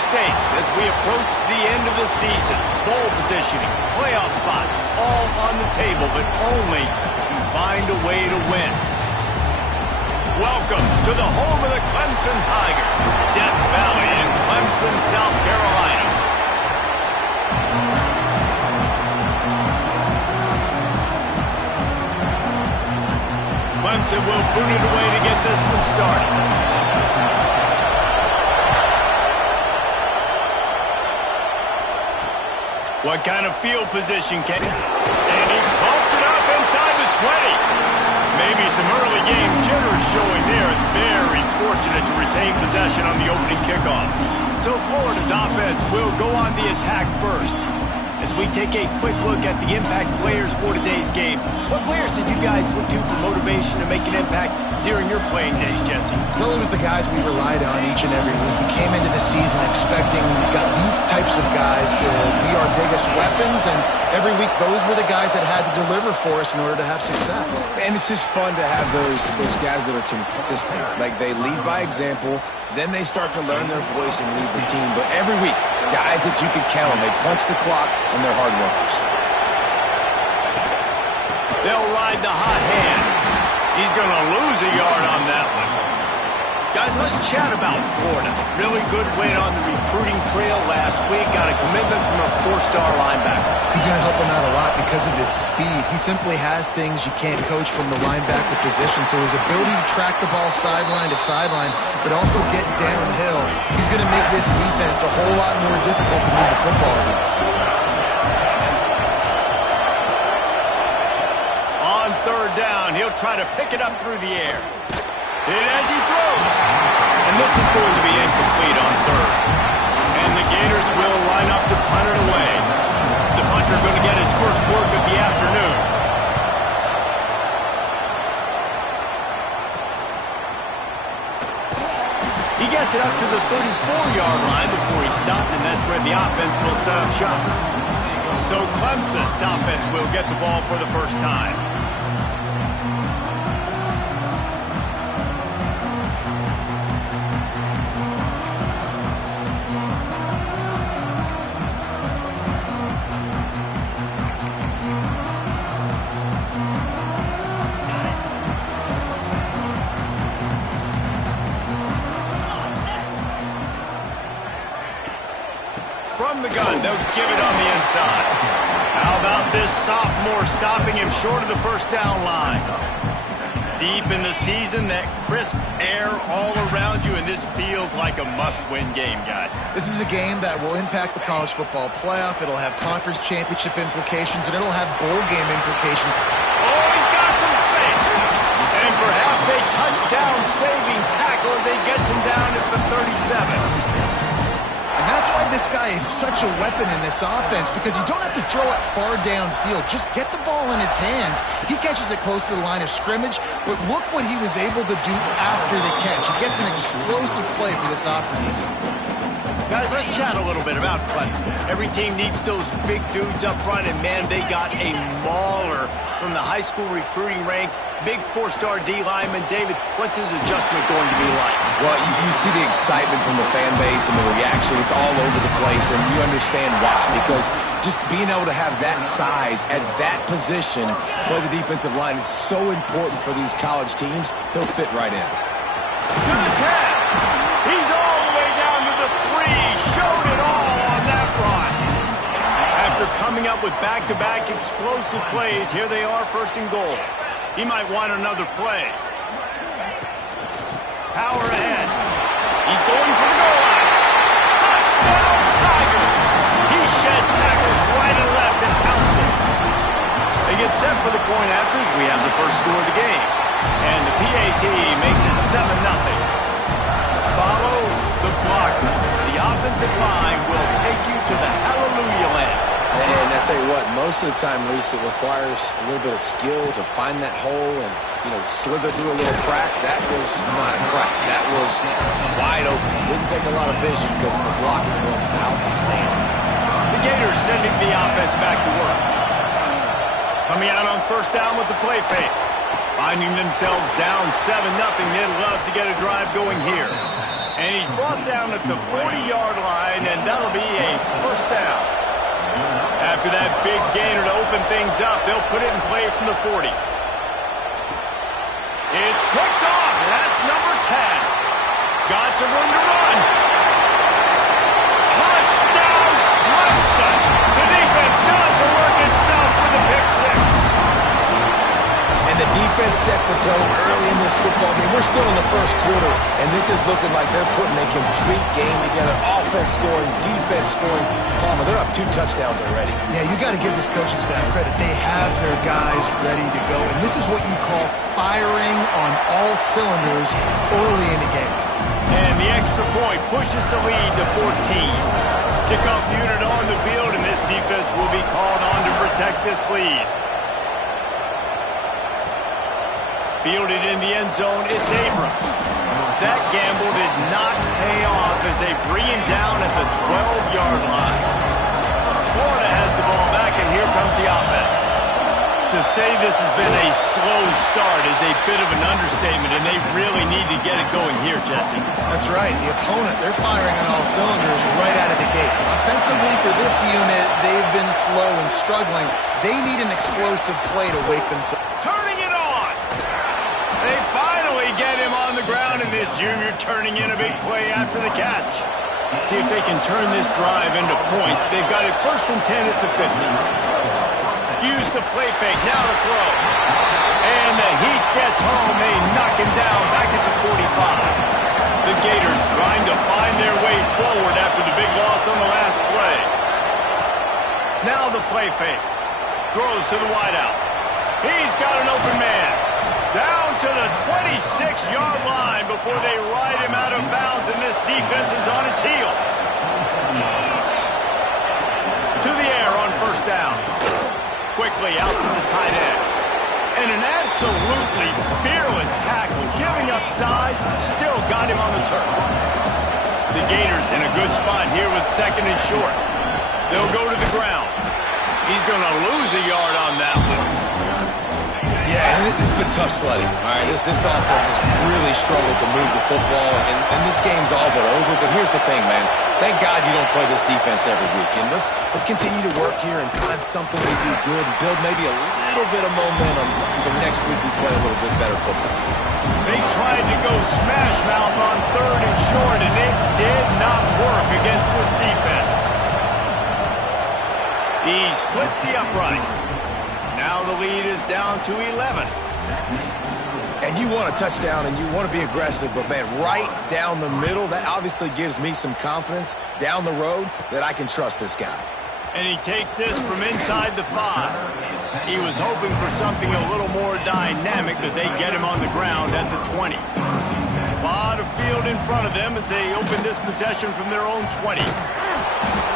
stakes as we approach the end of the season. Bowl positioning, playoff spots, all on the table, but only if you find a way to win. Welcome to the home of the Clemson Tigers, Death Valley in Clemson, South Carolina. Clemson will boot it away to get this one started. What kind of field position can he? And he pumps it up inside the 20. Maybe some early game jitters showing there. Very fortunate to retain possession on the opening kickoff. So Florida's offense will go on the attack first. As we take a quick look at the impact players for today's game, what players did you guys look to for motivation to make an impact during your playing days, Jesse? Well, it was the guys we relied on each and every week. We came into the season expecting these types of guys to be our biggest weapons, and every week those were the guys that had to deliver for us in order to have success. And it's just fun to have those guys that are consistent. Like, they lead by example, then they start to learn their voice and lead the team. But every week, guys that you can count on, they punch the clock, and they're hard workers. They'll ride the hot hand. He's going to lose a yard on that one. Guys, let's chat about Florida. Really good win on the recruiting trail last week. Got a commitment from a four-star linebacker. He's going to help them out a lot because of his speed. He simply has things you can't coach from the linebacker position. So his ability to track the ball sideline to sideline, but also get downhill, he's going to make this defense a whole lot more difficult to move the football against. On third down, he'll try to pick it up through the air. And as he throws, and this is going to be incomplete on third. And the Gators will line up to punt it away. The punter going to get his first work of the afternoon. He gets it up to the 34-yard line before he stopped, and that's where the offense will set up shop. So Clemson's offense will get the ball for the first time. From the gun, they'll give it on the inside. How about this sophomore stopping him short of the first down line? Deep in the season, that crisp air all around you, and this feels like a must-win game, guys. This is a game that will impact the college football playoff. It'll have conference championship implications, and it'll have bowl game implications. Oh, he's got some space. And perhaps a touchdown-saving tackle as he gets him down at the 37. And that's why this guy is such a weapon in this offense, because you don't have to throw it far downfield. Just get the ball in his hands. He catches it close to the line of scrimmage, but look what he was able to do after the catch. He gets an explosive play for this offense. Guys, let's chat a little bit about Clemson. Every team needs those big dudes up front, and man, they got a mauler from the high school recruiting ranks. Big four-star D lineman. David, what's his adjustment going to be like? Well, you see the excitement from the fan base and the reaction. It's all over the place, and you understand why. Because just being able to have that size at that position, play the defensive line, is so important for these college teams. He'll fit right in. To the 10. He's all the way down to the 3. Showed it all on that run. After coming up with back-to-back explosive plays, here they are, first and goal. He might want another play. Power ahead. He's going for the goal line. Touchdown, Tiger. He shed tackles right and left and housed it. They get set for the point after as we have the first score of the game. And the PAT makes it 7-0. Follow the blocker. The offensive line will take you to the hallelujah land. And I tell you what, most of the time, Reese, it requires a little bit of skill to find that hole and, slither through a little crack. That was not a crack. That was wide open. Didn't take a lot of vision because the blocking was outstanding. The Gators sending the offense back to work. Coming out on first down with the play fake. Finding themselves down 7-0. They'd love to get a drive going here. And he's brought down at the 40-yard line that'll be a first down. After that big gainer to open things up, they'll put it in play from the 40. It's picked off, and that's number 10. Got some room to run. Touchdown, Clemson. The defense does the work itself with a pick six. And the defense sets the tone early in this football game. We're still in the first quarter, and this is looking like they're putting a complete game together. Offense scoring, defense scoring. Palmer, they're up 2 touchdowns already. Yeah, you got to give this coaching staff credit. They have their guys ready to go, and this is what you call firing on all cylinders early in the game. And the extra point pushes the lead to 14. Kickoff unit on the field, and this defense will be called on to protect this lead. Fielded in the end zone, it's Abrams. That gamble did not pay off as they bring him down at the 12-yard line. Florida has the ball back, and here comes the offense. To say this has been a slow start is a bit of an understatement, and they really need to get it going here, Jesse. That's right. The opponent, they're firing on all cylinders right out of the gate. Offensively for this unit, they've been slow and struggling. They need an explosive play to wake themselves. Turning it on! They finally get him on the ground, and this junior turning in a big play after the catch. See if they can turn this drive into points. They've got it 1st and 10 at the 50. Use the play fake, now to throw. And the Heat gets home. They knock him down back at the 45. The Gators trying to find their way forward after the big loss on the last play. Now the play fake. Throws to the wideout. He's got an open man. Down to the 26-yard line before they ride him out of bounds, and this defense is on its heels. To the air on 1st down. Quickly out to the tight end. And an absolutely fearless tackle, giving up size, still got him on the turf. The Gators in a good spot here with 2nd and short. They'll go to the ground. He's going to lose a yard on that one. Yeah, it's been tough sledding. All right, this offense has really struggled to move the football, and this game's all but over. But here's the thing, man. Thank God you don't play this defense every week. And let's continue to work here and find something to do good and build maybe a little bit of momentum so next week we play a little bit better football. They tried to go smash mouth on 3rd and short, and it did not work against this defense. He splits the uprights. Now the lead is down to 11. And you want a touchdown and you want to be aggressive, but, man, right down the middle, that obviously gives me some confidence down the road that I can trust this guy. And he takes this from inside the 5. He was hoping for something a little more dynamic, but they get him on the ground at the 20. A lot of field in front of them as they open this possession from their own 20.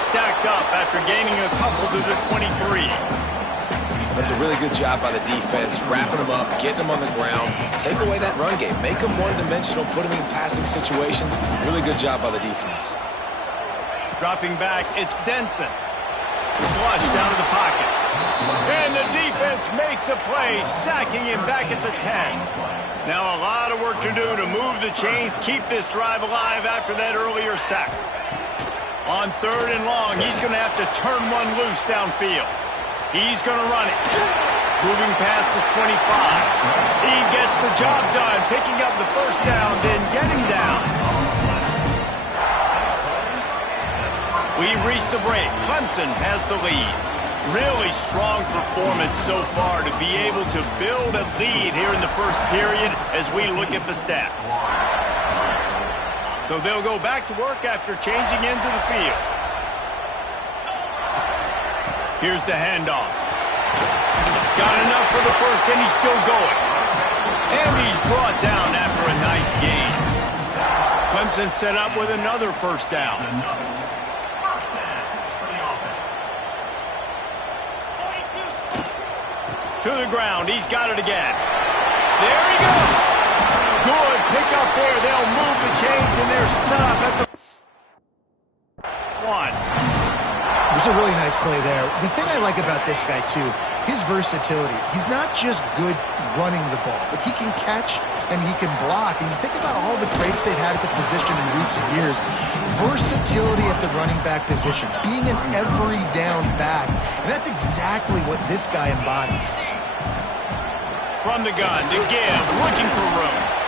Stacked up after gaining a couple to the 23. That's a really good job by the defense, wrapping them up, getting them on the ground, take away that run game, make them one-dimensional, put them in passing situations. Really good job by the defense. Dropping back, it's Denson. Flushed out of the pocket. And the defense makes a play, sacking him back at the 10. Now a lot of work to do to move the chains, keep this drive alive after that earlier sack. On 3rd and long, he's going to have to turn one loose downfield. He's going to run it. Moving past the 25. He gets the job done, picking up the 1st down, then getting down. We've reached the break. Clemson has the lead. Really strong performance so far to be able to build a lead here in the 1st period as we look at the stats. So they'll go back to work after changing into the field. Here's the handoff. Got enough for the 1st, and he's still going. And he's brought down after a nice gain. Clemson set up with another 1st down. To the ground. He's got it again. There he goes. Good pick up there. They'll move the chains, and they're set up at the 1. There's a really nice play there. The thing I like about this guy, too, his versatility. He's not just good running the ball, but he can catch and he can block. And you think about all the greats they've had at the position in recent years. Versatility at the running back position, being an every down back. And that's exactly what this guy embodies. From the gun to give, looking for room.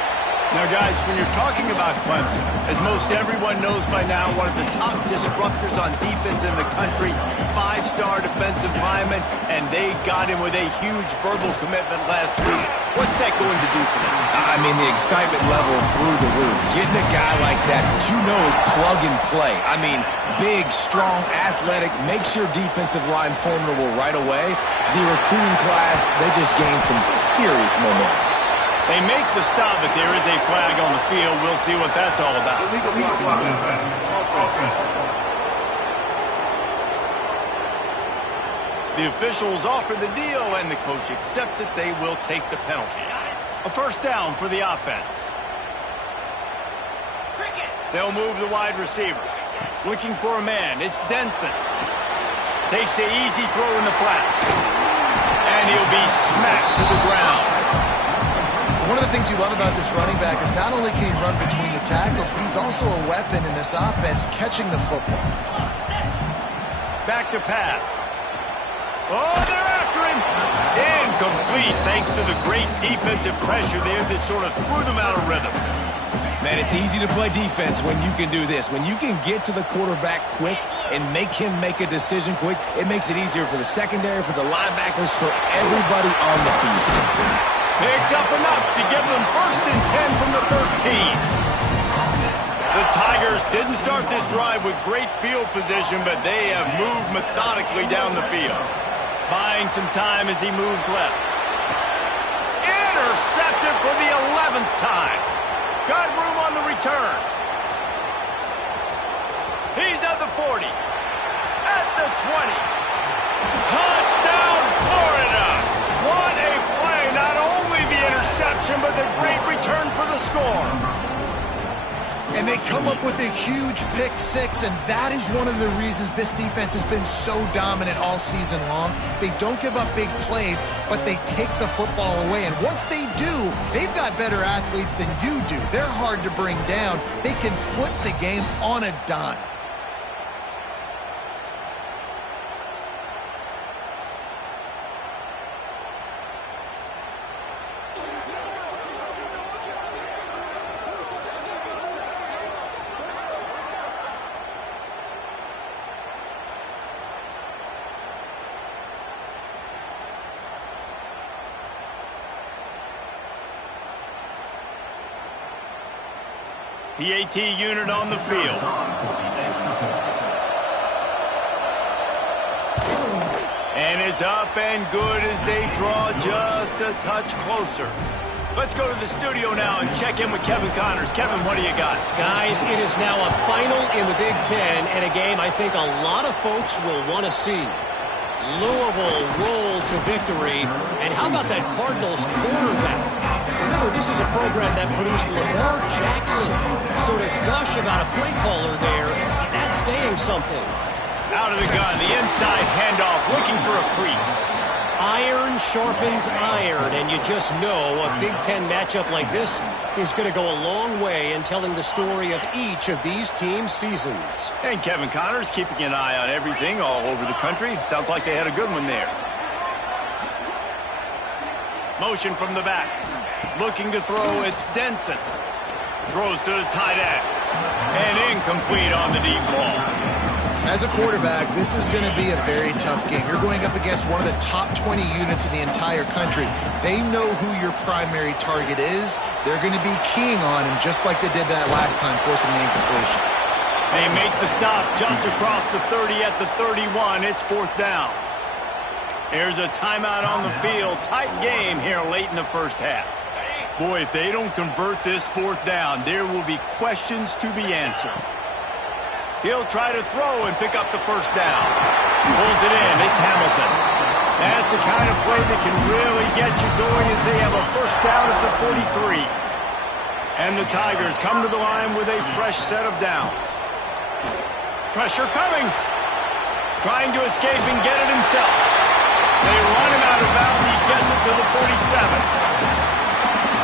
Now, guys, when you're talking about Clemson, as most everyone knows by now, one of the top disruptors on defense in the country, 5-star defensive lineman, and they got him with a huge verbal commitment last week. What's that going to do for them? I mean, the excitement level through the roof. Getting a guy like that you know is plug and play. I mean, big, strong, athletic, makes your defensive line formidable right away. The recruiting class, they just gained some serious momentum. They make the stop, but there is a flag on the field. We'll see what that's all about. The officials offer the deal, and the coach accepts it. They will take the penalty. A first down for the offense. They'll move the wide receiver. Looking for a man. It's Denson. Takes the easy throw in the flat. And he'll be smacked to the ground. One of the things you love about this running back is not only can he run between the tackles, but he's also a weapon in this offense catching the football. Back to pass. Oh, they're after him. Incomplete thanks to the great defensive pressure there that sort of threw them out of rhythm. Man, it's easy to play defense when you can do this. When you can get to the quarterback quick and make him make a decision quick, it makes it easier for the secondary, for the linebackers, for everybody on the field. Picks up enough to give them 1st and 10 from the 13. The Tigers didn't start this drive with great field position, but they have moved methodically down the field. Buying some time as he moves left. Intercepted for the 11th time. Got room on the return. He's at the 40. At the 20. Touchdown, Florida. What a play. Not only the interception, but the great return for the score. And they come up with a huge pick six, and that is one of the reasons this defense has been so dominant all season long. They don't give up big plays, but they take the football away. And once they do, they've got better athletes than you do. They're hard to bring down. They can flip the game on a dime. PAT unit on the field. And it's up and good as they draw just a touch closer. Let's go to the studio now and check in with Kevin Connors. Kevin, what do you got? Guys, it is now a final in the Big Ten, and a game I think a lot of folks will want to see. Louisville roll to victory. And how about that Cardinals quarterback? Remember, this is a program that produced Lamar Jackson. So to gush about a play caller there, that's saying something. Out of the gun, the inside handoff, looking for a crease. Iron sharpens iron, and you just know a Big Ten matchup like this is going to go a long way in telling the story of each of these teams' seasons. And Kevin Connors keeping an eye on everything all over the country. Sounds like they had a good one there. Motion from the back. Looking to throw, it's Denson. Throws to the tight end. And incomplete on the deep ball. As a quarterback, this is going to be a very tough game. You're going up against one of the top 20 units in the entire country. They know who your primary target is. They're going to be keying on him just like they did that last time, forcing the incompletion. They make the stop just across the 30 at the 31. It's 4th down. Here's a timeout on the field. Tight game here late in the first half. Boy, if they don't convert this 4th down, there will be questions to be answered. He'll try to throw and pick up the first down. Pulls it in. It's Hamilton. That's the kind of play that can really get you going as they have a first down at the 43. And the Tigers come to the line with a fresh set of downs. Pressure coming. trying to escape and get it himself. They run him out of bounds. He gets it to the 47.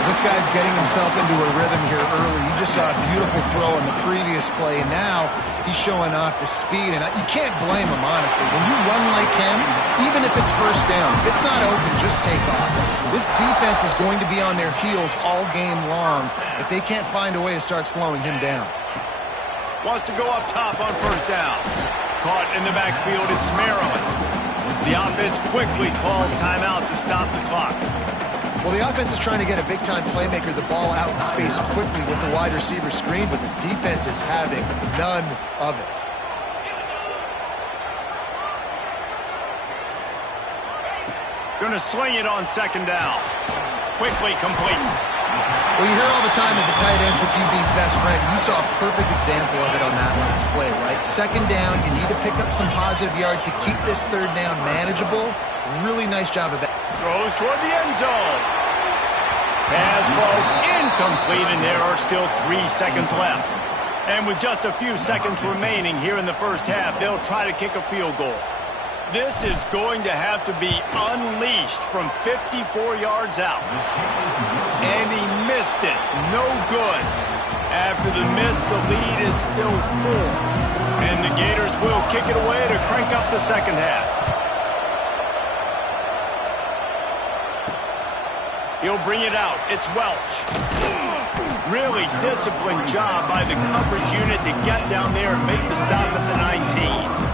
This guy's getting himself into a rhythm here early. You just saw a beautiful throw in the previous play, and now he's showing off the speed, and you can't blame him, honestly. When you run like him, even if it's first down, if it's not open, just take off. This defense is going to be on their heels all game long if they can't find a way to start slowing him down. Wants to go up top on first down. Caught in the backfield, it's Maryland. The offense quickly calls timeout to stop the clock. Well, the offense is trying to get a big-time playmaker the ball out in space quickly with the wide receiver screen, but the defense is having none of it. Going to sling it on second down. Quickly complete. Well, you hear all the time that the tight end's the QB's best friend. You saw a perfect example of it on that last play, right? Second down, you need to pick up some positive yards to keep this third down manageable. Really nice job of that. Throws toward the end zone. Pass falls incomplete, and there are still 3 seconds left. And with just a few seconds remaining here in the first half, they'll try to kick a field goal. This is going to have to be unleashed from 54 yards out. And he missed it. No good. After the miss, the lead is still 4. And the Gators will kick it away to crank up the second half. He'll bring it out. It's Welch. Really disciplined job by the coverage unit to get down there and make the stop at the 19.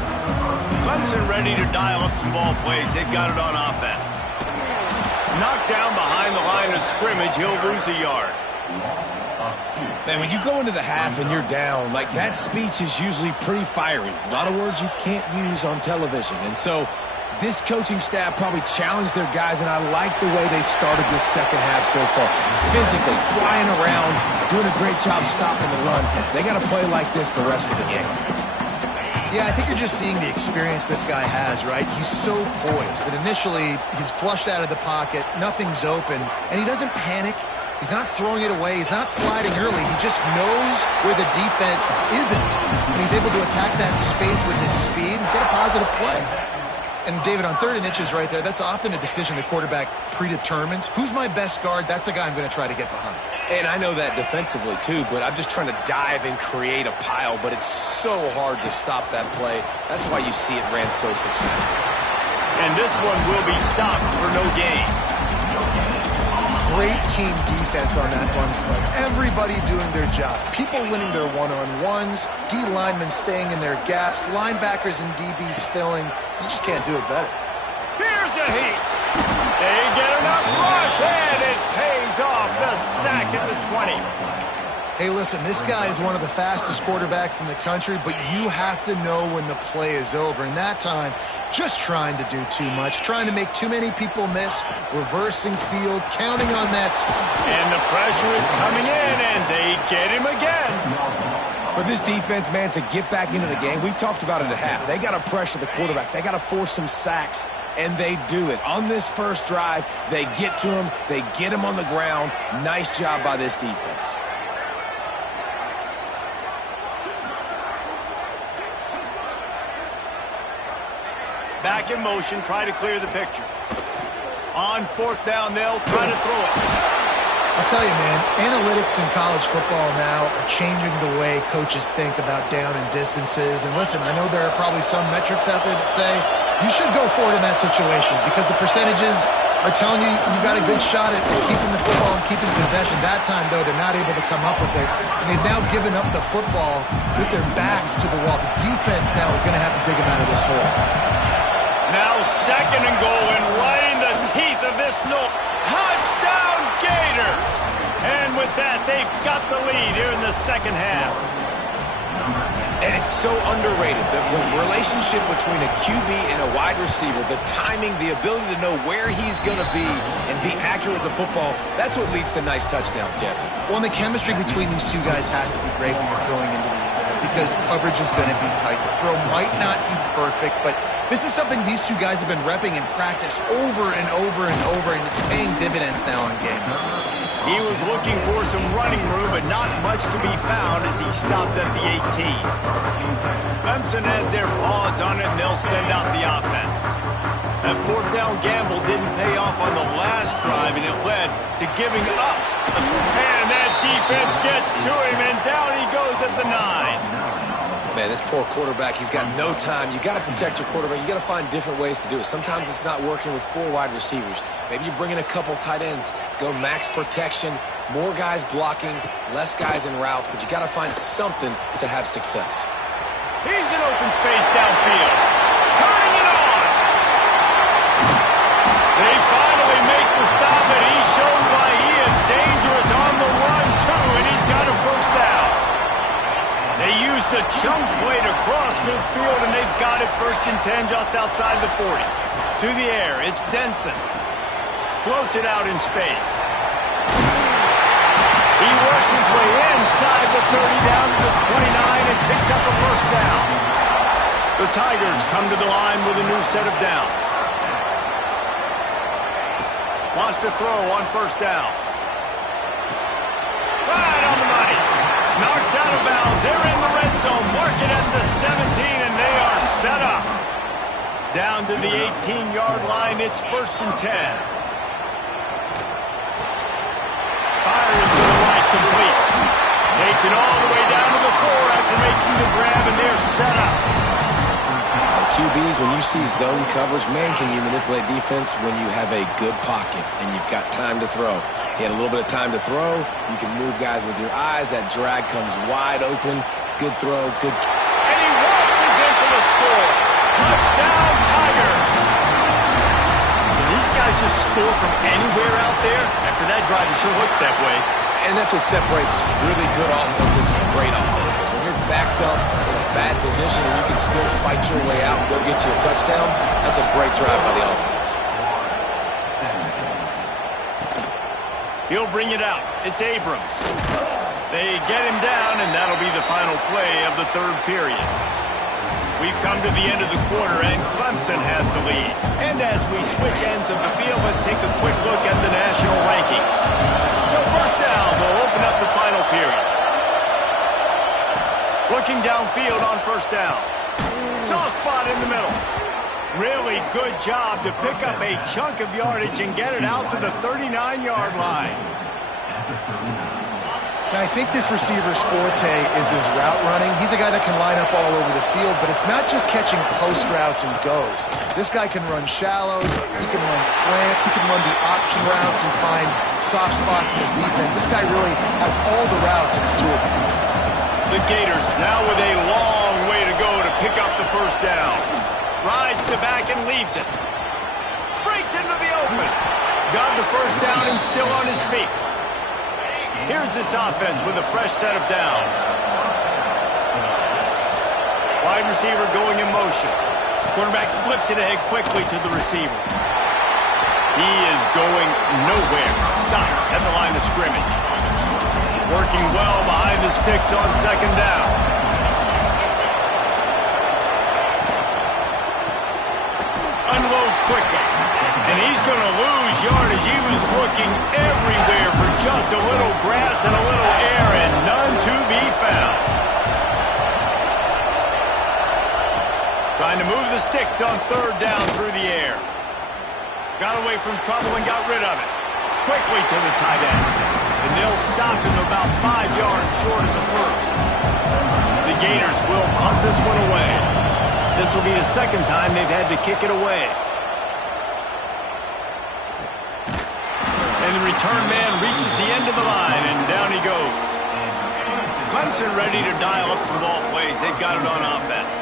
Clemson ready to dial up some ball plays. They've got it on offense. Knocked down behind the line of scrimmage. He'll lose a yard. Man, when you go into the half and you're down, like that speech is usually pretty fiery. A lot of words you can't use on television. And so this coaching staff probably challenged their guys, and I like the way they started this second half so far. Physically, flying around, doing a great job stopping the run. They got to play like this the rest of the game. Yeah, I think you're just seeing the experience this guy has, right? He's so poised that initially he's flushed out of the pocket, nothing's open, and he doesn't panic. He's not throwing it away. He's not sliding early. He just knows where the defense isn't, and he's able to attack that space with his speed and get a positive play. And, David, on 3rd and inches right there, that's often a decision the quarterback predetermines. Who's my best guard? That's the guy I'm going to try to get behind. And I know that defensively, too, but I'm just trying to dive and create a pile, but it's so hard to stop that play. That's why you see it ran so successful. And this one will be stopped for no gain. Great team defense on that run play. Everybody doing their job. People winning their one-on-ones, D linemen staying in their gaps, linebackers and DBs filling. You just can't do it better. Here's a heat. They get enough rush, and it pays off. The sack at the 20. Hey, listen, this guy is one of the fastest quarterbacks in the country, but you have to know when the play is over. And that time, just trying to do too much, trying to make too many people miss, reversing field, counting on that. And the pressure is coming in, and they get him again. For this defense, man, to get back into the game, we talked about it at half. They got to pressure the quarterback. They got to force some sacks, and they do it. On this first drive, they get to him. They get him on the ground. Nice job by this defense. Back in motion, try to clear the picture. On 4th down, they'll try to throw it. I'll tell you, man, analytics in college football now are changing the way coaches think about down and distances. And listen, I know there are probably some metrics out there that say you should go for it in that situation because the percentages are telling you you've got a good shot at keeping the football and keeping possession. That time, though, they're not able to come up with it. And they've now given up the football with their backs to the wall. The defense now is going to have to dig them out of this hole. Now 2nd and goal, and right in the teeth of this touchdown Gators! And with that, they've got the lead here in the second half. And it's so underrated. The relationship between a QB and a wide receiver, the timing, the ability to know where he's going to be and be accurate with the football, that's what leads to nice touchdowns, Jesse. Well, and the chemistry between these two guys has to be great when you're throwing into the end zone because coverage is going to be tight. The throw might not be perfect, but this is something these two guys have been repping in practice over and over and over, and it's paying dividends now in game. He was looking for some running room, but not much to be found as he stopped at the 18. Clemson has their paws on it, and they'll send to giving up. And that defense gets to him, and down he goes at the 9. Man, this poor quarterback, he's got no time. You got to protect your quarterback. You got to find different ways to do it. Sometimes it's not working with 4 wide receivers. Maybe you bring in a couple tight ends, go max protection, more guys blocking, less guys in routes, but you got to find something to have success. He's in open space downfield. Turning it on. They finally make the stop, and he shows why he is dangerous on the run, too, and he's got a first down. They used a chunk play to cross midfield, and they've got it 1st and 10 just outside the 40. To the air, it's Denson. Floats it out in space. He works his way inside the 30 down to the 29 and picks up a first down. The Tigers come to the line with a new set of downs. Wants to throw on first down. Right on the money. Knocked out of bounds. They're in the red zone. Mark it at the 17, and they are set up. Down to the 18-yard line. It's 1st and 10. Fires to the right, complete. Takes it all the way down to the 4 after making the grab, and they're set up. QBs, when you see zone coverage, man, can you manipulate defense when you have a good pocket and you've got time to throw. He had a little bit of time to throw. You can move guys with your eyes. That drag comes wide open. Good throw, good. And he waltzes in for the score. Touchdown, Tiger. Can these guys just score from anywhere out there? After that drive, it sure looks that way. And that's what separates really good offenses from great offenses. When you're backed up in a bad position and you can still fight your way out and go get you a touchdown, that's a great drive by the offense. He'll bring it out. It's Abrams. They get him down, and that'll be the final play of the 3rd period. We've come to the end of the quarter, and Clemson has the lead. And as we switch ends of the field, let's take a quick look at the national rankings. So first down, we'll open up the final period. Looking downfield on first down. Soft spot in the middle. Really good job to pick up a chunk of yardage and get it out to the 39-yard line. Now, I think this receiver's forte is his route running. He's a guy that can line up all over the field, but it's not just catching post routes and goes. This guy can run shallows, he can run slants, he can run the option routes and find soft spots in the defense. This guy really has all the routes in his toolbox. The Gators now with a long way to go to pick up the first down. Rides the back and leaves it. Breaks into the open. Got the first down and still on his feet. Here's this offense with a fresh set of downs. Wide receiver going in motion. Quarterback flips it ahead quickly to the receiver. He is going nowhere. Stopped at the line of scrimmage. Working well behind the sticks on second down. Unloads quickly. And he's going to lose yardage. He was looking everywhere for just a little grass and a little air, and none to be found. Trying to move the sticks on third down through the air. Got away from trouble and got rid of it. Quickly to the tight end. And they'll stop him about 5 yards short of the first. The Gators will punt this one away. This will be the second time they've had to kick it away. And the return man reaches the end of the line, and down he goes. Clemson ready to dial up some ball plays. They've got it on offense.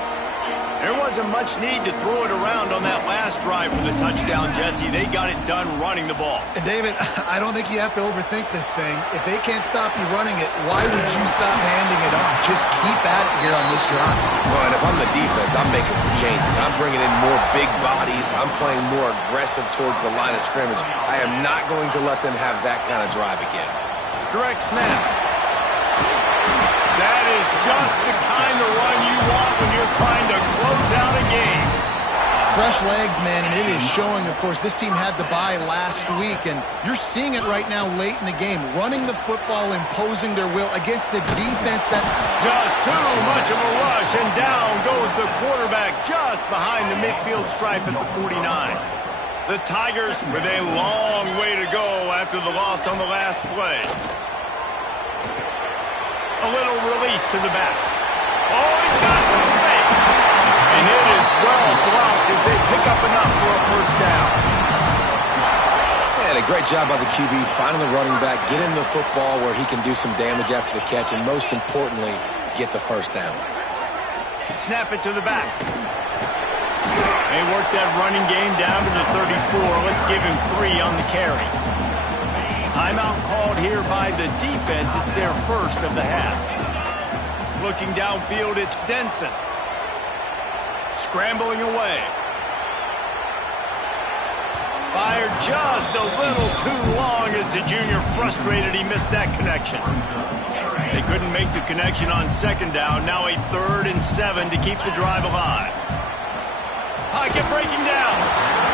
There wasn't much need to throw it around on that last drive for the touchdown, Jesse. They got it done running the ball. And David, I don't think you have to overthink this thing. If they can't stop you running it, why would you stop handing it off? Just keep at it here on this drive. Well, and if I'm the defense, I'm making some changes. I'm bringing in more big bodies. I'm playing more aggressive towards the line of scrimmage. I am not going to let them have that kind of drive again. Direct snap. That is just the kind of run you want when you're trying to close out a game. Fresh legs, man, and it is showing, of course, this team had the bye last week, and you're seeing it right now late in the game. Running the football, imposing their will against the defense that... Just too much of a rush, and down goes the quarterback just behind the midfield stripe at the 49. The Tigers with a long way to go after the loss on the last play. A little release to the back. Oh, he's got some space. And it is well blocked as they pick up enough for a first down. And a great job by the QB finding the running back, get him the football where he can do some damage after the catch, and most importantly, get the first down. Snap it to the back. They work that running game down to the 34. Let's give him 3 on the carry. Timeout called here by the defense. It's their first of the half. Looking downfield, it's Denson. Scrambling away. Fired just a little too long as the junior frustrated he missed that connection. They couldn't make the connection on second down. Now a 3rd and 7 to keep the drive alive. Pocket breaking down.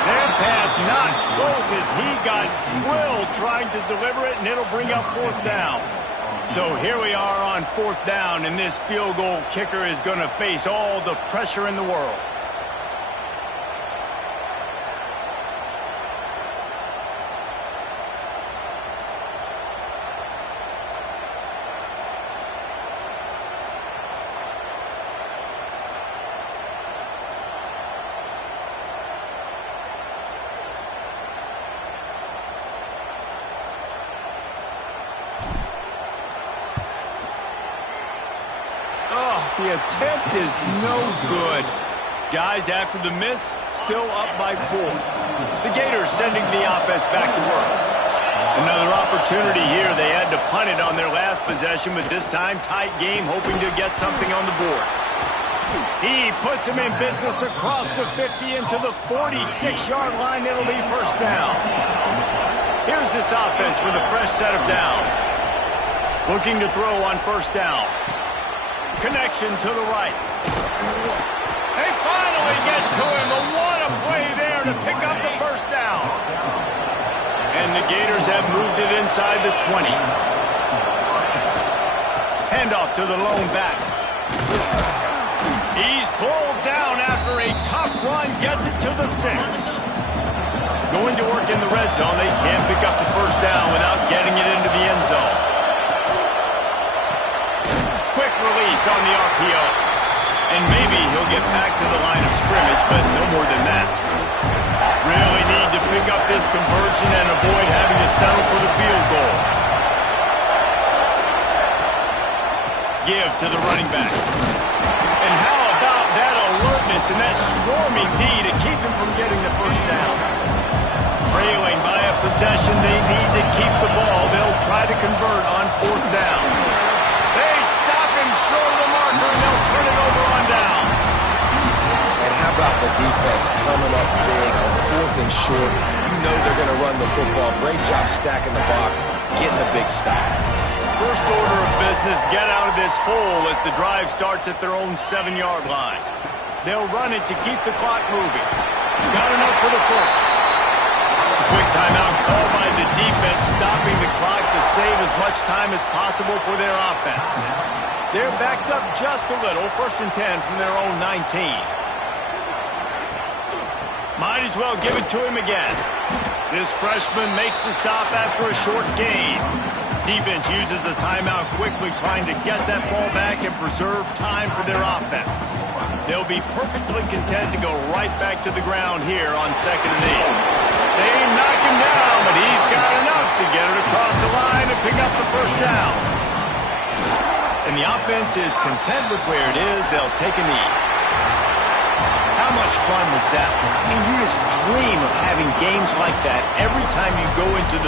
That pass not close as he got drilled trying to deliver it, and it'll bring up 4th down. So here we are on 4th down, and this field goal kicker is going to face all the pressure in the world. The attempt is no good. Guys, after the miss, still up by 4. The Gators sending the offense back to work. Another opportunity here. They had to punt it on their last possession, but this time tight game, hoping to get something on the board. He puts him in business across the 50 into the 46-yard line. It'll be first down. Here's this offense with a fresh set of downs. Looking to throw on first down. Connection to the right. They finally get to him. What a play there to pick up the first down. And the Gators have moved it inside the 20. Handoff to the lone back. He's pulled down after a tough run. Gets it to the 6. Going to work in the red zone. They can't pick up the first down without getting it into the end zone. Quick release on the RPO. And maybe he'll get back to the line of scrimmage, but no more than that. Really need to pick up this conversion and avoid having to settle for the field goal. Give to the running back. And how about that alertness and that swarming D to keep him from getting the first down? Trailing by a possession, they need to keep the ball. They'll try to convert on 4th down. They stop him short of the marker, and they'll turn it over on downs. And how about the defense coming up big on 4th and short? You know they're going to run the football. Great job stacking the box, getting the big stop. First order of business, get out of this hole as the drive starts at their own 7-yard line. They'll run it to keep the clock moving. Got enough for the first. Quick timeout called by the defense, stopping the clock to save as much time as possible for their offense. They're backed up just a little, 1st and 10 from their own 19. Might as well give it to him again. This freshman makes the stop after a short gain. Defense uses a timeout quickly, trying to get that ball back and preserve time for their offense. They'll be perfectly content to go right back to the ground here on 2nd and 8. They knock him down, but he's got enough to get it across the line and pick up the first down. And the offense is content with where it is. They'll take a knee. How much fun was that? I mean, you just dream of having games like that every time you go into the